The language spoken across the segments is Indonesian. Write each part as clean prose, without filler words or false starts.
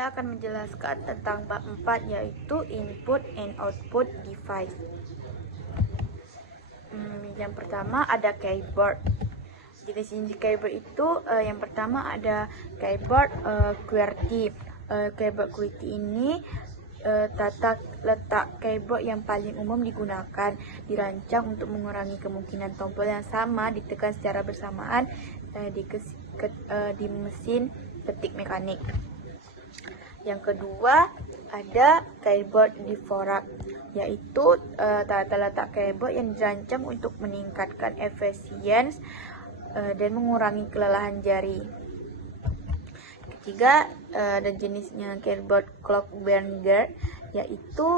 Saya akan menjelaskan tentang bab 4, yaitu input and output device. Yang pertama ada keyboard. Jenis keyboard itu yang pertama ada keyboard QWERTY. Keyboard QWERTY ini tata letak keyboard yang paling umum digunakan, dirancang untuk mengurangi kemungkinan tombol yang sama ditekan secara bersamaan di mesin ketik mekanik. Yang kedua ada keyboard dvorak, yaitu tata letak keyboard yang dirancang untuk meningkatkan efisiensi dan mengurangi kelelahan jari. Ketiga, dan jenisnya keyboard Clockbender, yaitu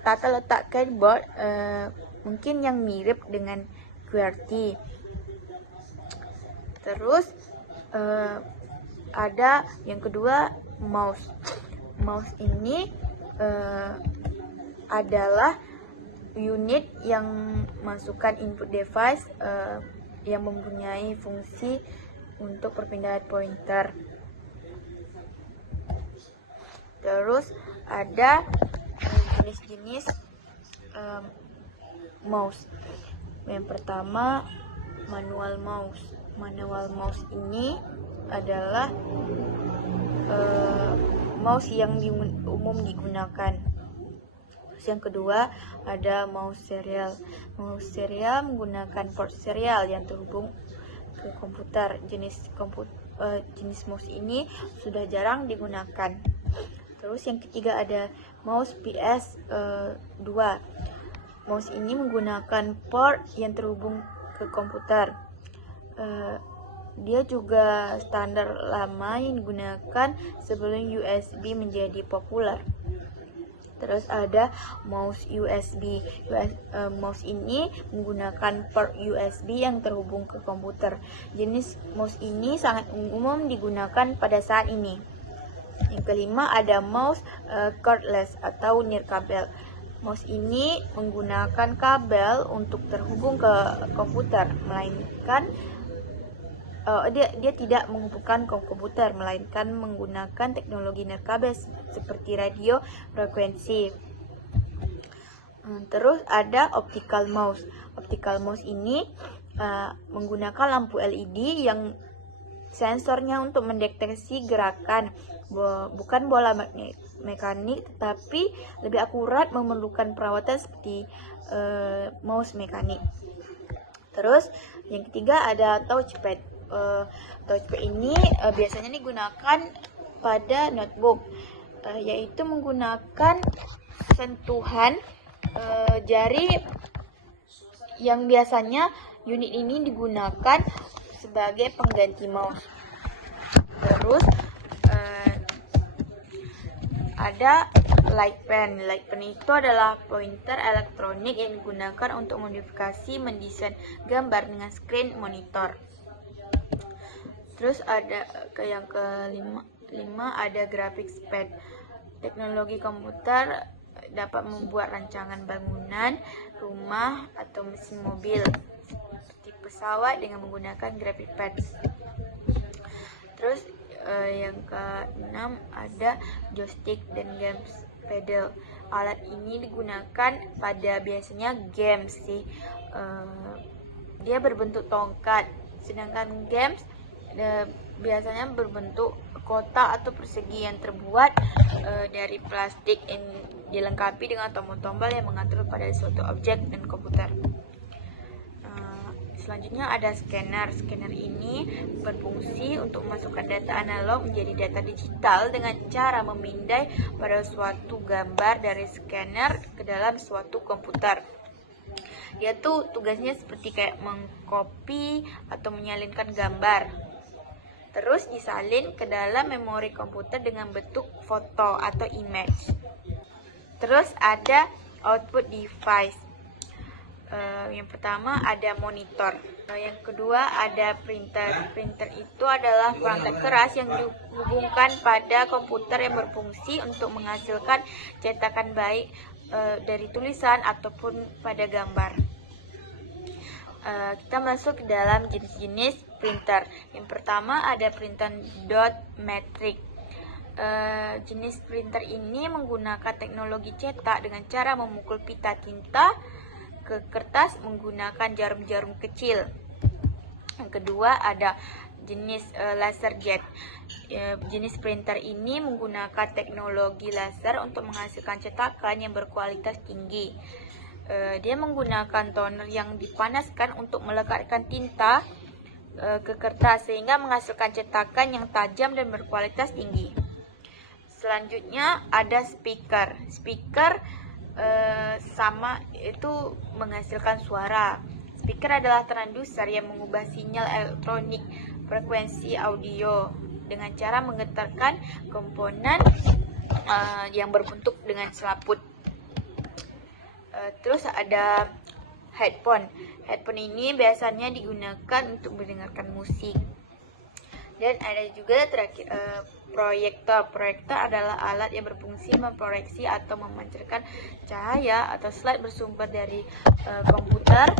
tata letak keyboard mungkin yang mirip dengan QWERTY. Terus ada yang kedua mouse. Mouse ini adalah unit yang masukkan input device yang mempunyai fungsi untuk perpindahan pointer. Terus ada jenis-jenis mouse. Yang pertama manual mouse. Manual mouse ini adalah mouse yang umum digunakan. Yang kedua ada mouse serial. Mouse serial menggunakan port serial yang terhubung ke komputer. Jenis mouse ini sudah jarang digunakan. Terus yang ketiga ada mouse PS2. Mouse ini menggunakan port yang terhubung ke komputer. Dia juga standar lama yang digunakan sebelum USB menjadi populer. Terus ada mouse USB. Mouse ini menggunakan port USB yang terhubung ke komputer. Jenis mouse ini sangat umum digunakan pada saat ini. Yang kelima ada mouse cordless atau nirkabel. Mouse ini menggunakan kabel untuk terhubung ke komputer, melainkan dia tidak menghubungkan ke komputer, melainkan menggunakan teknologi nirkabel seperti radio frekuensi. Terus ada optical mouse. Optical mouse ini menggunakan lampu LED yang sensornya untuk mendeteksi gerakan, bukan bola mekanik, tetapi lebih akurat memerlukan perawatan seperti mouse mekanik. Terus yang ketiga ada touchpad. Touchpad ini biasanya digunakan pada notebook, yaitu menggunakan sentuhan jari, yang biasanya unit ini digunakan sebagai pengganti mouse. Terus ada light pen. Light pen itu adalah pointer elektronik yang digunakan untuk modifikasi mendesain gambar dengan screen monitor. Terus ada yang kelima ada graphics pad. Teknologi komputer dapat membuat rancangan bangunan, rumah, atau mesin mobil seperti pesawat dengan menggunakan graphics pad. Terus yang keenam ada joystick dan games pedal. Alat ini digunakan pada biasanya games sih. Dia berbentuk tongkat, sedangkan games biasanya berbentuk kotak atau persegi yang terbuat dari plastik yang dilengkapi dengan tombol-tombol yang mengatur pada suatu objek dan komputer. Selanjutnya ada scanner. Scanner ini berfungsi untuk memasukkan data analog menjadi data digital dengan cara memindai pada suatu gambar dari scanner ke dalam suatu komputer. Dia tuh tugasnya seperti kayak mengcopy atau menyalinkan gambar, terus disalin ke dalam memori komputer dengan bentuk foto atau image. Terus ada output device. Yang pertama ada monitor. Yang kedua ada printer. Printer itu adalah perangkat keras yang dihubungkan pada komputer yang berfungsi untuk menghasilkan cetakan baik dari tulisan ataupun pada gambar. kita masuk ke dalam jenis-jenis printer. Yang pertama ada printer dot matrix. Jenis printer ini menggunakan teknologi cetak dengan cara memukul pita tinta ke kertas menggunakan jarum-jarum kecil. Yang kedua ada jenis laser jet. Jenis printer ini menggunakan teknologi laser untuk menghasilkan cetakan yang berkualitas tinggi. Dia menggunakan toner yang dipanaskan untuk melekatkan tinta ke kertas sehingga menghasilkan cetakan yang tajam dan berkualitas tinggi. Selanjutnya ada speaker. Speaker sama itu menghasilkan suara. Speaker adalah transducer yang mengubah sinyal elektronik frekuensi audio dengan cara menggetarkan komponen yang berbentuk dengan selaput. Terus ada headphone. Headphone ini biasanya digunakan untuk mendengarkan musik. Dan ada juga terakhir proyektor. Proyektor adalah alat yang berfungsi memproyeksi atau memancarkan cahaya atau slide bersumber dari komputer,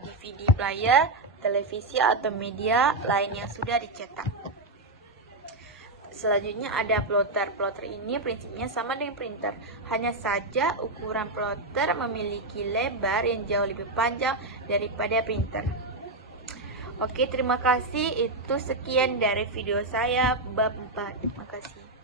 DVD player, televisi atau media lain yang sudah dicetak. Selanjutnya ada plotter. Plotter ini prinsipnya sama dengan printer, hanya saja ukuran plotter memiliki lebar yang jauh lebih panjang daripada printer. Oke, terima kasih. Itu sekian dari video saya bab 4. Terima kasih.